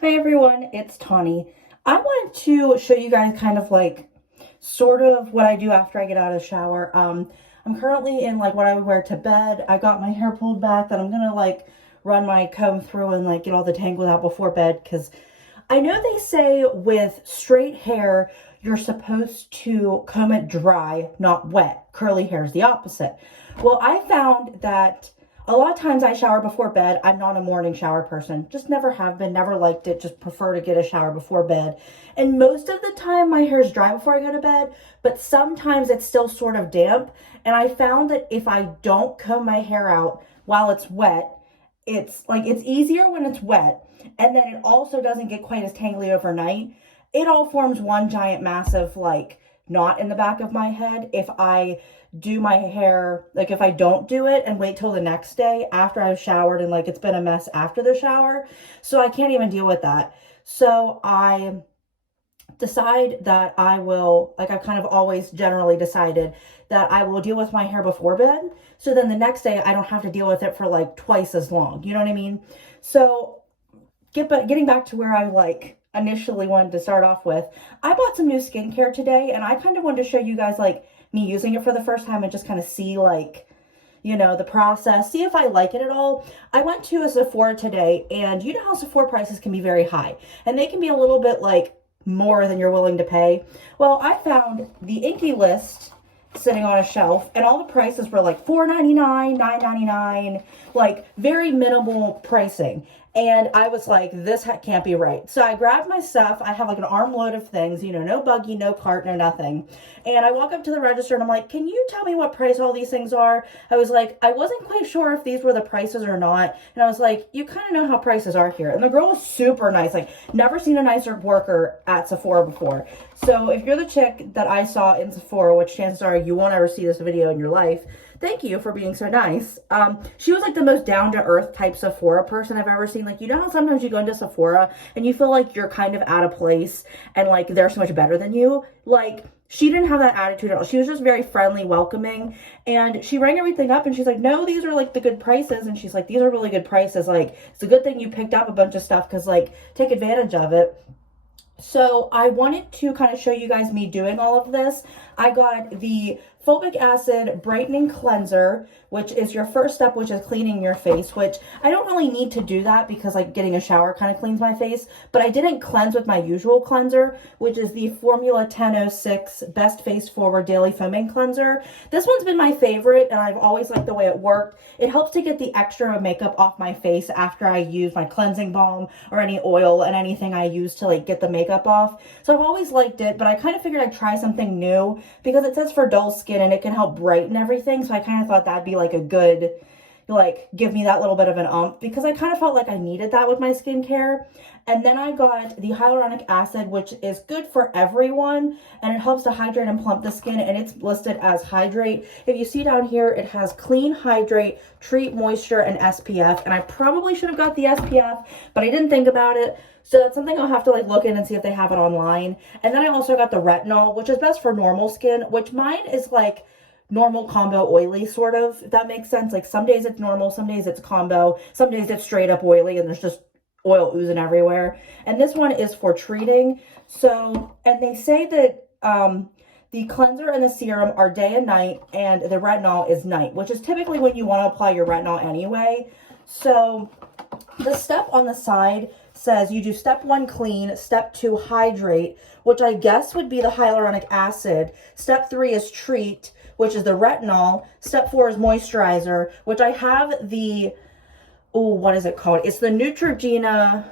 Hi everyone, it's Tawny. I wanted to show you guys kind of like sort of what I do after I get out of the shower. I'm currently in like what I would wear to bed. I got my hair pulled back that I'm gonna like run my comb through and like get all the tangles out before bed because I know they say with straight hair you're supposed to comb it dry, not wet. Curly hair is the opposite. Well, I found that a lot of times I shower before bed. I'm not a morning shower person. Just never have been, never liked it. Just prefer to get a shower before bed. And most of the time my hair is dry before I go to bed, but sometimes it's still sort of damp. And I found that if I don't comb my hair out while it's wet, it's easier when it's wet, and then it also doesn't get quite as tangly overnight. It all forms one giant massive like knot in the back of my head if I do my hair, like if I don't do it and wait till the next day after I've showered and like it's been a mess after the shower. So I can't even deal with that. So I decide that I will, like I've kind of always generally decided that I will deal with my hair before bed. So then the next day I don't have to deal with it for like twice as long. You know what I mean? So getting back to where I like initially wanted to start off with, I bought some new skincare today and I kind of wanted to show you guys like me using it for the first time and just kind of see like, you know, the process, see if I like it at all. I went to a Sephora today and you know how Sephora prices can be very high and they can be a little bit like more than you're willing to pay. Well, I found the Inkey List sitting on a shelf and all the prices were like $4.99, $9.99, like very minimal pricing. And I was like, this can't be right. So I grabbed my stuff. I have like an armload of things, you know, no buggy, no cart, no nothing. And I walk up to the register and I'm like, can you tell me what price all these things are? I was like, I wasn't quite sure if these were the prices or not. And I was like, you kind of know how prices are here. And the girl was super nice. Like, never seen a nicer worker at Sephora before. So if you're the chick that I saw in Sephora, which chances are you won't ever see this video in your life, thank you for being so nice. She was like the most down-to-earth type Sephora person I've ever seen. Like, you know how sometimes you go into Sephora and you feel like you're kind of out of place and like they're so much better than you? Like, she didn't have that attitude at all. She was just very friendly, welcoming, and she rang everything up and she's like, no, these are like the good prices. And she's like, these are really good prices. Like, it's a good thing you picked up a bunch of stuff because like, take advantage of it. So I wanted to kind of show you guys me doing all of this. I got the fulvic acid brightening cleanser, which is your first step, which is cleaning your face, which I don't really need to do that because like getting a shower kind of cleans my face, but I didn't cleanse with my usual cleanser, which is the Formula 1006 Best Face Forward Daily Foaming Cleanser. This one's been my favorite and I've always liked the way it worked. It helps to get the extra makeup off my face after I use my cleansing balm or any oil and anything I use to like get the makeup off. So I've always liked it, but I kind of figured I'd try something new because it says for dull skin and it can help brighten everything. So I kind of thought that'd be like a good, like, give me that little bit of an because I kind of felt like I needed that with my skincare. And then I got the hyaluronic acid, which is good for everyone and it helps to hydrate and plump the skin, and it's listed as hydrate. If you see down here, it has clean, hydrate, treat, moisture, and SPF, and I probably should have got the SPF, but I didn't think about it. So that's something I'll have to like look in and see if they have it online. And then I also got the retinol, which is best for normal skin, which mine is like normal combo oily sort of, if that makes sense. Like some days it's normal, some days it's combo, some days it's straight up oily and there's just oil oozing everywhere. And this one is for treating. So, and they say that the cleanser and the serum are day and night, and the retinol is night, which is typically when you want to apply your retinol anyway. So the step on the side says you do step 1 clean, step 2 hydrate, which I guess would be the hyaluronic acid. Step 3 is treat, which is the retinol. Step 4 is moisturizer, which I have the, oh, what is it called? It's the Neutrogena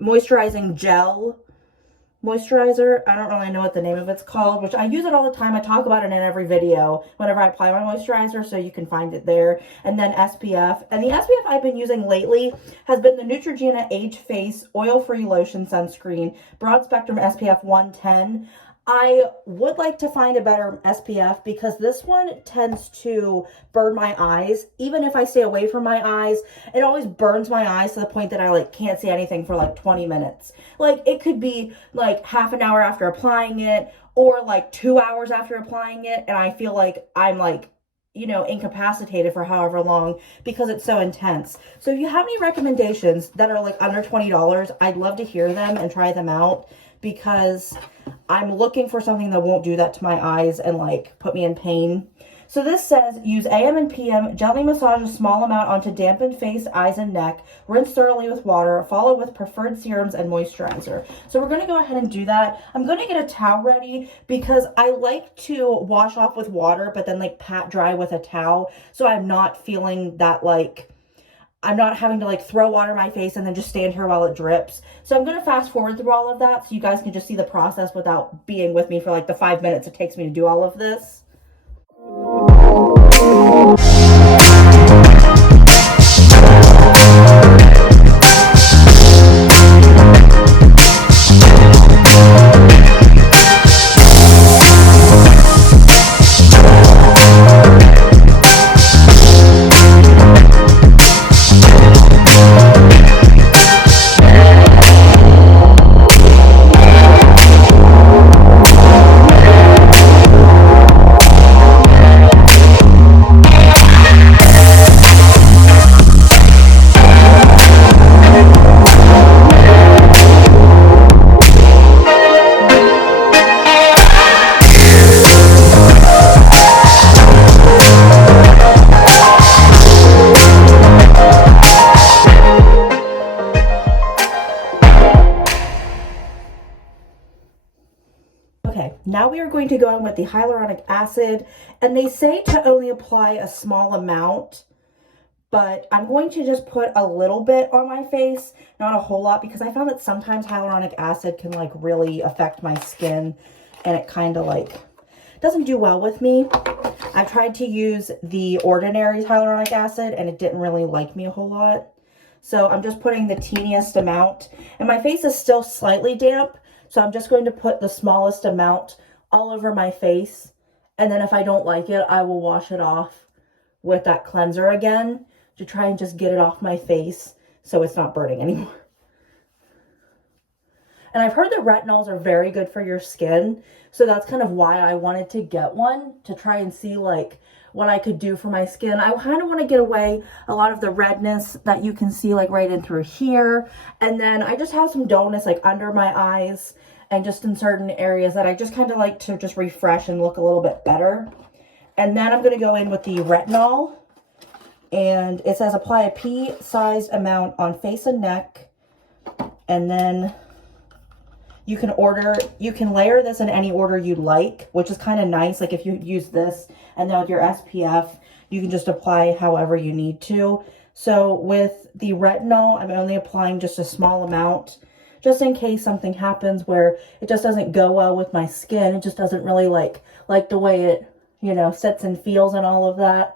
moisturizing gel moisturizer. I don't really know what the name of it's called, which I use it all the time. I talk about it in every video whenever I apply my moisturizer, so you can find it there. And then SPF. And the SPF I've been using lately has been the Neutrogena Age Face Oil-Free Lotion Sunscreen Broad Spectrum SPF 110. I would like to find a better SPF because this one tends to burn my eyes. Even if I stay away from my eyes, it always burns my eyes to the point that I like can't see anything for like 20 minutes. Like it could be like half an hour after applying it or like 2 hours after applying it, and I feel like I'm like, you know, incapacitated for however long because it's so intense. So if you have any recommendations that are like under $20, I'd love to hear them and try them out, because I'm looking for something that won't do that to my eyes and like put me in pain. So this says, use AM and PM, gently massage a small amount onto dampened face, eyes, and neck. Rinse thoroughly with water, follow with preferred serums and moisturizer. So we're going to go ahead and do that. I'm going to get a towel ready because I like to wash off with water, but then like pat dry with a towel. So I'm not feeling that like, I'm not having to like throw water in my face and then just stand here while it drips. So I'm going to fast forward through all of that so you guys can just see the process without being with me for like the 5 minutes it takes me to do all of this. Okay, now we are going to go in with the hyaluronic acid, and they say to only apply a small amount, but I'm going to just put a little bit on my face, not a whole lot, because I found that sometimes hyaluronic acid can like really affect my skin, and it kind of like doesn't do well with me. I tried to use the Ordinary hyaluronic acid and it didn't really like me a whole lot. So I'm just putting the teeniest amount, and my face is still slightly damp. So I'm just going to put the smallest amount all over my face. And then if I don't like it, I will wash it off with that cleanser again to try and just get it off my face so it's not burning anymore. And I've heard the retinols are very good for your skin. So that's kind of why I wanted to get one, to try and see like what I could do for my skin. I kind of want to get away a lot of the redness that you can see like right in through here. And then I just have some dullness like under my eyes and just in certain areas that I just kind of like to just refresh and look a little bit better. And then I'm going to go in with the retinol, and it says apply a pea-sized amount on face and neck. And then you can layer this in any order you like, which is kind of nice. Like if you use this and then with your SPF, you can just apply however you need to. So with the retinol, I'm only applying just a small amount, just in case something happens where it just doesn't go well with my skin. It just doesn't really like the way it, you know, sits and feels and all of that.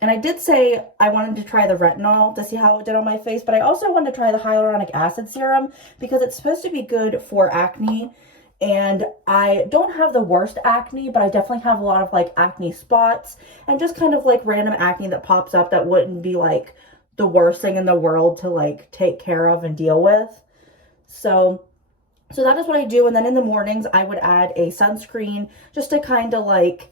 And I did say I wanted to try the retinol to see how it did on my face, but I also wanted to try the hyaluronic acid serum because it's supposed to be good for acne. And I don't have the worst acne, but I definitely have a lot of like acne spots and just kind of like random acne that pops up that wouldn't be like the worst thing in the world to like take care of and deal with. So that is what I do. And then in the mornings, I would add a sunscreen just to kind of like,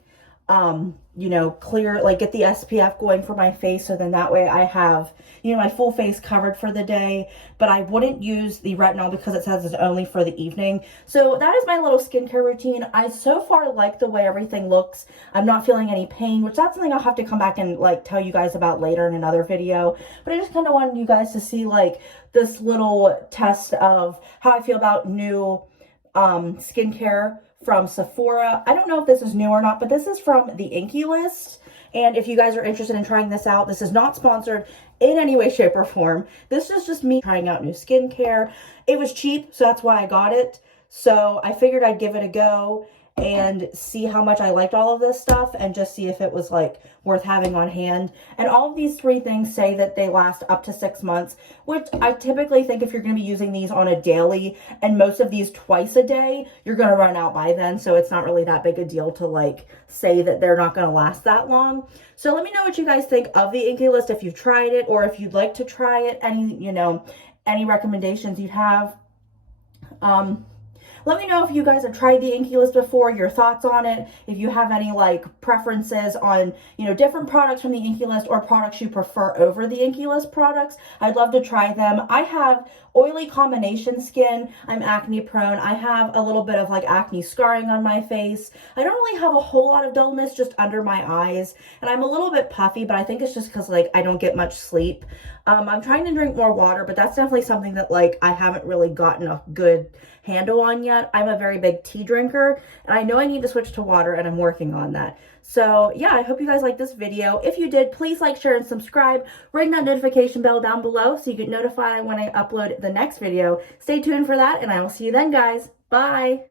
you know, clear, like get the SPF going for my face. So then that way I have, you know, my full face covered for the day, but I wouldn't use the retinol because it says it's only for the evening. So that is my little skincare routine. I so far like the way everything looks. I'm not feeling any pain, which that's something I'll have to come back and like tell you guys about later in another video. But I just kind of wanted you guys to see like this little test of how I feel about new skincare from Sephora. I don't know if this is new or not, but this is from the Inkey List. And if you guys are interested in trying this out, this is not sponsored in any way, shape, or form. This is just me trying out new skincare. It was cheap, so that's why I got it. So I figured I'd give it a go. and see how much I liked all of this stuff and just see if it was like worth having on hand. And all of these 3 things say that they last up to 6 months, which I typically think if you're going to be using these on a daily and most of these twice a day, you're going to run out by then. So it's not really that big a deal to like say that they're not going to last that long. So let me know what you guys think of the INKEY List, if you've tried it or if you'd like to try it, any recommendations you'd have. Let me know if you guys have tried the INKEY List before, your thoughts on it, if you have any like preferences on, different products from the INKEY List or products you prefer over the INKEY List products. I'd love to try them. I have oily combination skin. I'm acne prone. I have a little bit of like acne scarring on my face. I don't really have a whole lot of dullness just under my eyes. And I'm a little bit puffy, but I think it's just because like I don't get much sleep. I'm trying to drink more water, but that's definitely something that like I haven't really gotten a good handle on yet. I'm a very big tea drinker and I know I need to switch to water and I'm working on that. So yeah, I hope you guys liked this video. If you did, please like, share, and subscribe. Ring that notification bell down below so you get notified when I upload the next video. Stay tuned for that and I will see you then, guys. Bye.